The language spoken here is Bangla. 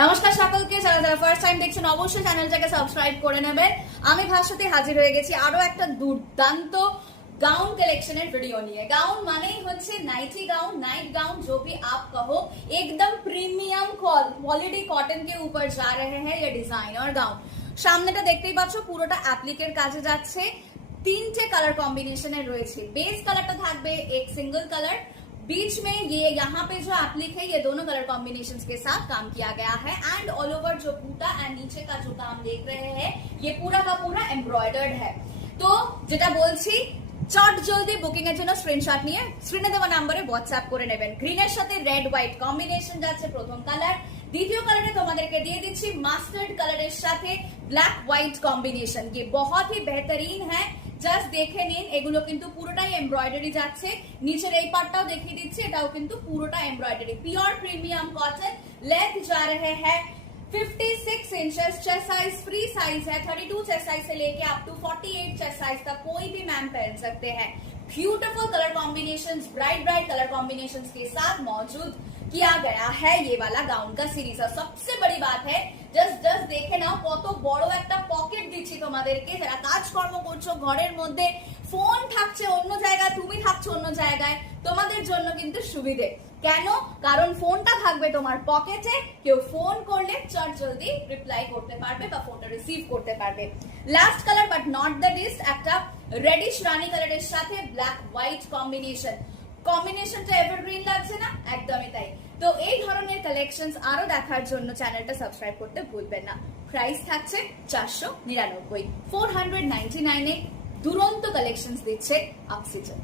নমস্কার সকলকে, যারা যারা ফার্স্ট টাইম দেখছেন অবশ্যই চ্যানেলটাকে সাবস্ক্রাইব করে নেবেন। আমি ভাস্বতী হাজির হয়ে গেছি আরো একটা দুর্দান্ত गाउन कलेक्शनर वीडियो নিয়ে। गाउन माने হচ্ছে नाइटी गाउन, नाइट गाउन, जो भी आप कहो, एकदम प्रीमियम क्वालिटी कॉटन के ऊपर जा रहे हैं ये डिजाइनर गाउन। সামনেটা দেখতেই পাচ্ছ, পুরোটা অ্যাপ্লিকের কাজে যাচ্ছে। তিনটে কালার কম্বিনেশনের রয়েছে। বেস কালারটা থাকবে एक सिंगल कलर, बीच में ये यहाँ पे जो एप्लिक है ये दोनों कलर कॉम्बिनेशन के साथ काम किया गया है एंड ऑल ओवर जो बूटा एंड नीचे का जो काम देख रहे हैं ये पूरा का पूरा एम्ब्रॉयडर्ड है। तो যেটা বলছি, চট জলদি বুকিং এর জন্য স্ক্রিনশট নিয়ে স্ক্রিনে দেওয়া নম্বরে হোয়াটসঅ্যাপ করে নেবেন। গ্রিনের সাথে রেড হোয়াইট কম্বিনেশন যাচ্ছে প্রথম কালার। দ্বিতীয় কালারে তোমাদেরকে দিয়ে দিচ্ছি মাস্টার্ড কালারের সাথে ব্ল্যাক হোয়াইট কম্বিনেশন। ये बहुत ही बेहतरीन है, জাস্ট দেখে নিন। এগুলো কিন্তু পুরোটাই এমব্রয়ডারি যাচ্ছে। নিচের এই পার্টটাও দেখিয়ে দিচ্ছি, এটাও কিন্তু পুরোটা embroidery. Pure premium cotton. Length जा रहे हैं 56 inches. Chest size free size है, 32 चेस्ट साइज से लेके अप टू 48 चेस्ट साइज तक कोई भी मैम पहन सकते हैं। Beautiful colour combinations, bright bright colour combinations के साथ मौजूद किया गया है ये वाला गाउन का सीरीज। और सबसे बड़ी बात है, जस्ट देखे नाও কত বড় একটা পকেট দিচ্ছি তোমাদেরকে। যারা কাজকর্ম করছো, ঘরের মধ্যে ফোন থাকছে অন্য জায়গায়, তুমি থাকছো অন্য জায়গায়, তোমাদের জন্য কিন্তু সুবিধে। কেন? কারণ ফোনটা থাকবে তোমার পকেটে, কেউ ফোন করলে চট জলদি রিপ্লাই করতে পারবে বা ফোনটা রিসিভ করতে পারবে। Last colour but not the least, একটা রেডিশ রানী কালারের সাথে ব্ল্যাক হোয়াইট কম্বিনেশন। কম্বিনেশনটা এভারগ্রিন লাগছে না? একদমই তাই। তো এই ধরনের কালেকশনস আরো দেখার জন্য চ্যানেলটা সাবস্ক্রাইব করতে ভুলবেন না। প্রাইস থাকছে 499, 499 এ দুরন্ত কালেকশনস দিচ্ছে অক্সিজেন।